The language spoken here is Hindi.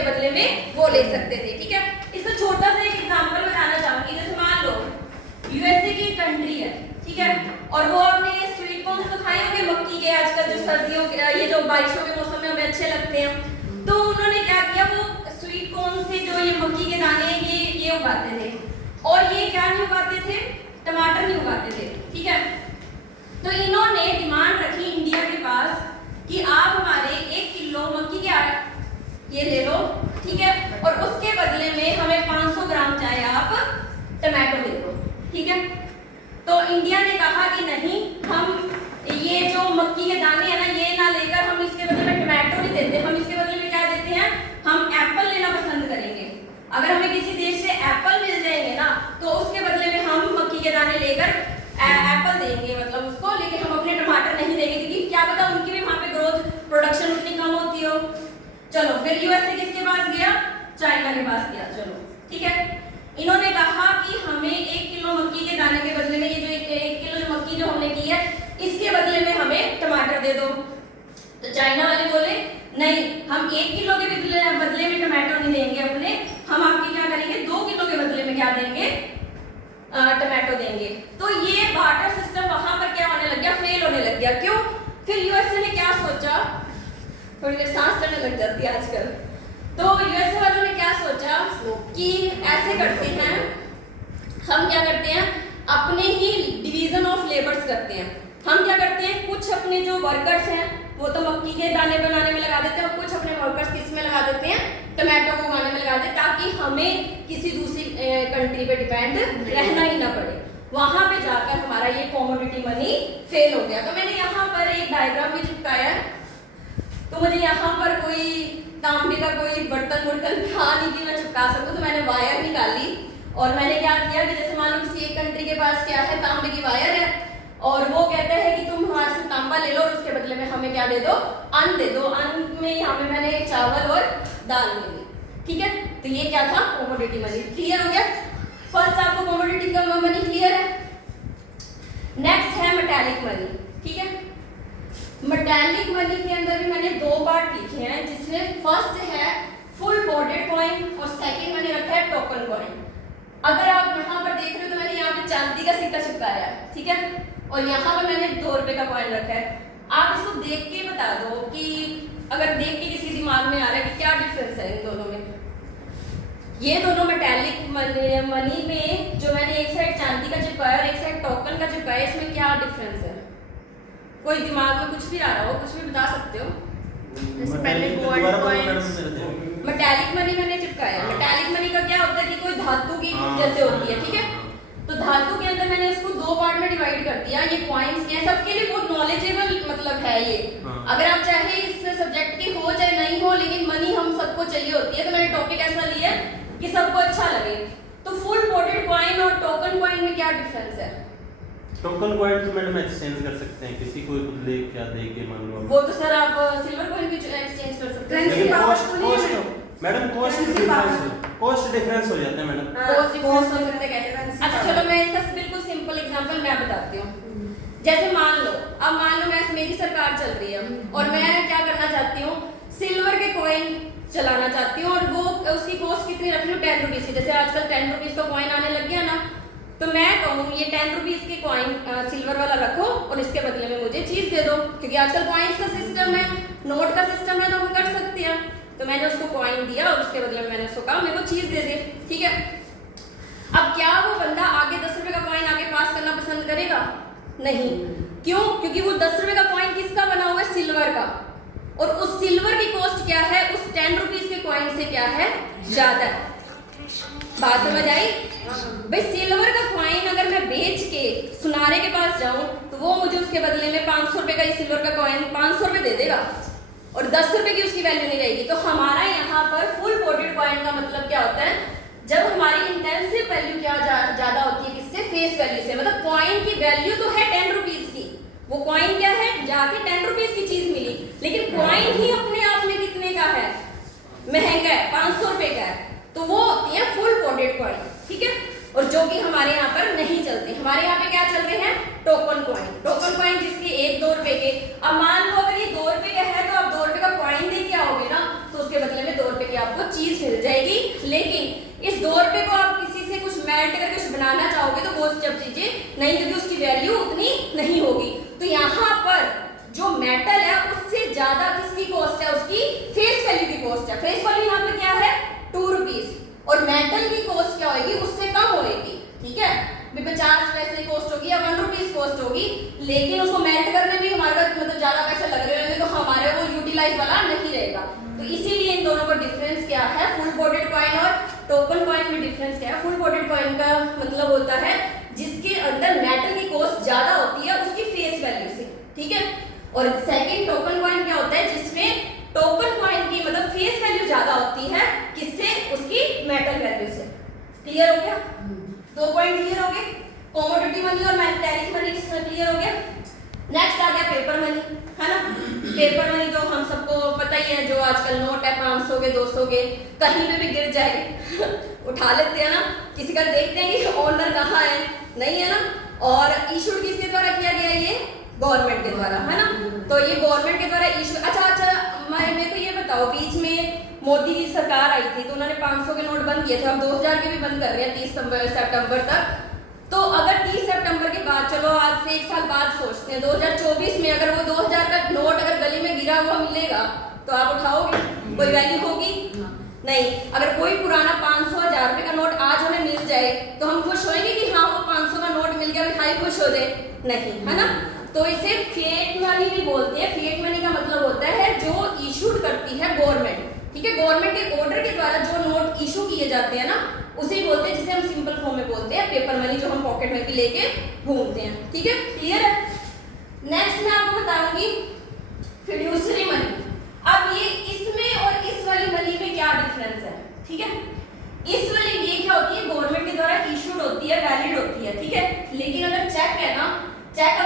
उसके बदले में वो ले सकते थे। ठीक है, इसका छोटा सा एक एग्जांपल बताना चाहूंगी। जैसे मान लो यूएसए की कंट्री है, ठीक है, और वो अपने स्वीट कॉर्न तो खाए होंगे मक्की के, आजकल जो सर्दियों के ये जो बारिशों के मौसम में हमें अच्छे लगते हैं। तो उन्होंने क्या किया, वो स्वीट कॉर्न से जो ये मक्की के दाने ये उगाते थे, और ये क्या नहीं उगाते थे, टमाटर नहीं उगाते थे। ठीक है, तो इन्होंने डिमांड रखी इंडिया के पास कि आप हमारे 1 किलो मक्की के ये ले लो, ठीक है, और उसके बदले में हमें 500 ग्राम चाहे आप टमाटो दे दो। ठीक है, तो इंडिया ने कहा कि नहीं, हम ये जो मक्की के दाने हैं ना, ये ना लेकर हम इसके बदले में टमाटो नहीं देते, हम इसके बदले में क्या देते हैं, हम एप्पल लेना पसंद करेंगे। अगर हमें किसी देश से एप्पल मिल जाएंगे ना, तो उसके बदले में हम मक्की के दाने लेकर एप्पल देंगे, मतलब उसको, लेकिन हम अपने टमाटर नहीं देंगे, क्योंकि क्या पता उनकी भी वहाँ पे ग्रोथ प्रोडक्शन उतनी कम होती हो। चलो फिर यूएसए किसके पास गया, चाइना के पास गया। चलो ठीक है, इन्होंने कहा कि हमें 1 किलो मक्की के दाने के बदले में ये जो 1 किलो जो मक्की जो हमने की है, इसके बदले में हमें टमाटर दे दो। तो चाइना वाले बोले नहीं, हम 1 किलो के बदले में टमाटर नहीं देंगे अपने, हम आपके क्या करेंगे, 2 किलो के बदले में क्या देंगे, टमाटो देंगे। तो ये बार्टर सिस्टम वहां पर क्या होने लग गया, फेल होने लग गया। क्यों? फिर यूएसए ने क्या सोचा, थोड़ी देर सांस चढ़ने लग जाती है आजकल। तो यूएसए वालों ने क्या सोचा कि ऐसे करते हैं, हम क्या करते हैं, अपने ही डिवीजन ऑफ लेबर्स करते हैं। हम क्या करते हैं, कुछ अपने जो वर्कर्स हैं वो तो मक्की के दाने बनाने में लगा देते हैं, और कुछ अपने वर्कर्स किस में लगा देते हैं, टमाटो को उगाने में लगा देते हैं, ताकि हमें किसी दूसरी कंट्री पे डिपेंड रहना ही ना पड़े। वहां पे जाकर हमारा ये कमोडिटी मनी फेल हो गया। तो मैंने यहाँ पर एक डायग्राम भी चिपकाया है। तो मुझे यहाँ पर कोई तांबे का कोई बर्तन था नहीं कि मैं चिपका सकूँ, तो मैंने वायर निकाली और मैंने क्या किया कि जैसे मान लो किसी एक कंट्री के पास क्या है, तांबे की वायर है, और वो कहता है कि तुम हमारे से तांबा ले लो और उसके बदले में हमें क्या दे दो, अन्न दे दो। अन्न में यहाँ पे मैंने चावल और दाल ले ली। ठीक है, तो ये क्या था, कमोडिटी मनी। क्लियर हो गया? फर्स्ट आपको कमोडिटी का मनी क्लियर है। नेक्स्ट है मेटालिक मनी। ठीक है, मेटालिक मनी के अंदर भी मैंने 2 पार्ट लिखे हैं, जिसमें फर्स्ट है फुल बॉडेड कॉइन और सेकंड मैंने रखा है टोकन कॉइन। अगर आप यहाँ पर देख रहे हो तो मैंने यहाँ पे चांदी का सिक्का चिपकाया है, ठीक है, और यहाँ पर मैंने 2 रुपए का कॉइन रखा है। आप इसको देख के बता दो कि अगर देख के किसी दिमाग में आ रहा है कि क्या डिफरेंस है इन दोनों में। ये दोनों मेटालिक मनी में जो मैंने एक साइड चांदी का चिपकाया और एक साइड टोकन का चिपकाया, इसमें क्या डिफरेंस है? कोई दिमाग में कुछ भी आ रहा हो, कुछ भी बता सकते हो। जैसे पहले गोल्ड कॉइन मेटालिक मनी मैंने चिपकाया। मेटालिक मनी का क्या होता है कि कोई धातु की जैसे होती है, ठीक है, तो धातु के अंदर मैंने उसको 2 पार्ट में डिवाइड कर दिया। ये कॉइन्स के सबके लिए बहुत नॉलेजेबल मतलब है ये। अगर आप चाहे इस सब्जेक्ट की हो चाहे नहीं हो, लेकिन मनी हम सबको चाहिए होती है, तो मैंने टॉपिक ऐसा लिया कि सबको अच्छा लगे। तो फुल बॉडेड कॉइन और टोकन कॉइन में क्या डिफरेंस है? टोकन कॉइन तो मैडम एक्सचेंज कर सकते हैं, किसी को ले क्या दे के मान लो। वो तो सर आप सिल्वर कॉइन भी एक्सचेंज कर सकते हैं। मैडम कॉस्ट डिफरेंस हो जाता है मैडम। कॉस्ट डिफरेंस हो सकता है कैसे? अच्छा चलो मैं इसका बिल्कुल सिंपल एग्जांपल मैं बताती हूँ। जैसे मान लो, अब मान लो मैं मेरी सरकार चल रही है और मैं क्या करना चाहती हूँ, सिल्वर के कॉइन चलाना चाहती हूँ, और वो उसकी कॉस्ट कितनी रख रही हूँ, 10 रुपीज की। जैसे आजकल 10 रुपीज का कॉइन आने लग गया ना, तो मैं कहूँ ये 10 रुपीज के कॉइन सिल्वर वाला रखो और इसके बदले में मुझे चीज दे दो, क्योंकि आजकल कॉइन्स का सिस्टम है, नोट का सिस्टम है, तो हम कर सकते हैं। तो मैंने उसको कॉइन दिया और उसके बदले में मैंने उसको कहा मेरे को चीज दे दे। ठीक है, अब क्या वो बंदा आगे 10 रुपए का कॉइन आगे पास करना पसंद करेगा? नहीं। क्यों? क्योंकि वो 10 रुपए का कॉइन किसका बना हुआ है? सिल्वर का, और उस सिल्वर की कॉस्ट क्या है, उस 10 रुपीज के कॉइन से क्या है, ज्यादा है। बात समझ आई? भाई सिल्वर का कॉइन अगर मैं बेच के सुनारे के पास जाऊं तो वो मुझे उसके बदले में 500 रुपए का ये सिल्वर का कॉइन 500 रुपए दे देगा, और 10 रुपए की उसकी वैल्यू नहीं रहेगी। तो हमारा यहाँ पर फुल बॉडेड कॉइन का मतलब क्या होता है, जब हमारी इंटेंसिव वैल्यू क्या ज्यादा होती है, किससे? फेस वैल्यू से। मतलब कॉइन की वैल्यू तो है 10 रुपीज की, वो कॉइन क्या है, जाके 10 रुपीज की चीज मिली, लेकिन कॉइन ही अपने आप में कितने का है, महंगा है, 500 रुपए का है। तो वो होती है फुल बॉडेड कॉइन। ठीक है, और जो कि हमारे यहाँ पर नहीं चलते। हमारे यहाँ पे क्या चल रहे हैं? Token coin. टोकन कॉइन जिसके 1-2 रुपए के। अब मान लो अगर ये 2 रुपए का है तो आप 2 रुपए का कॉइन दे के आओगे ना, तो उसके बदले में 2 रुपए की आपको नहीं, क्योंकि उसकी वैल्यू उतनी नहीं होगी। तो यहाँ पर जो मेटल है उससे ज्यादा किसकी कॉस्ट है, उसकी फेस वैल्यू की कॉस्ट है। फेस वैल्यू यहाँ पे क्या है 2 रुपीज, और मेटल की कॉस्ट क्या होगी, उससे कम होगी, ठीक है। 50 पैसे कॉस्ट होगी या 1 रुपीज कॉस्ट होगी, लेकिन उसको मेल्ट करने में हमारा मतलब ज्यादा पैसे लग रहे होंगे, तो हमारे वो यूटिलाइज वाला नहीं रहेगा। तो इसीलिए इन दोनों का डिफरेंस क्या है, फुल बॉडीड कॉइन और टोकन कॉइन में डिफरेंस क्या है। फुल बॉडीड कॉइन का मतलब होता है जिसके अंदर मेटल की कॉस्ट ज्यादा होती है उसकी फेस वैल्यू से, ठीक है। और सेकंड टोकन कॉइन क्या होता है, जिसमें टोकन कॉइन की मतलब फेस वैल्यू ज्यादा होती है, किससे, उसकी मेटल वैल्यू से। क्लियर हो गया, 2 पॉइंट क्लियर हो गए। कमोडिटी मनी और मेटैलिक मनी क्लियर हो गया। नेक्स्ट आ गया पेपर मनी, है ना। पेपर मनी तो हम सबको पता ही है, जो आजकल नोट है 500 के 200 के कहीं पे भी गिर जाए उठा लेते हैं ना, किसी का देखते हैं कि ओनर कहाँ है, नहीं है ना। और इशूड किसके द्वारा किया गया, ये गवर्नमेंट के द्वारा, है ना। तो ये गवर्नमेंट के द्वारा इशू। अच्छा मेरे को ये बताओ, बीच में मोदी की सरकार आई थी तो उन्होंने 500 के नोट बंद किए थे, अब 2000 के भी बंद कर रहे हैं 30 सितंबर तक। तो अगर 30 सितंबर के बाद, चलो आज से 1 साल बाद सोचते हैं 2024 में, अगर वो 2000 का नोट अगर गली में गिरा हुआ मिलेगा तो आप उठाओगे, कोई वैल्यू होगी नहीं। अगर कोई पुराना 500 1000 रुपए का नोट आज हमें मिल जाए तो हम खुश होंगे कि हाँ वो 500 का नोट मिल गया, भाई खुश हो जाए, नहीं, है ना। तो इसे फिएट मनी भी बोलते हैं। फिएट मनी का मतलब होता है जो इशूड करती है गवर्नमेंट, ठीक है। गवर्नमेंट के ऑर्डर के द्वारा जो नोट इशू किए जाते हैं ना, उसे ही बोलते हैं, जिसे हम सिंपल फॉर्म में बोलते हैं पेपर मनी, जो हम पॉकेट में भी लेके घूमते हैं, ठीक है। क्लियर है। नेक्स्ट मैं आपको बताऊंगी फिड्यूसरी मनी। अब ये इसमें और इस वाली मनी में क्या डिफरेंस है, ठीक है। इस वाली ये क्या होती है, गवर्नमेंट के द्वारा इशूड होती है, वैलिड होती है, ठीक है। लेकिन अगर चेक है ना, चेक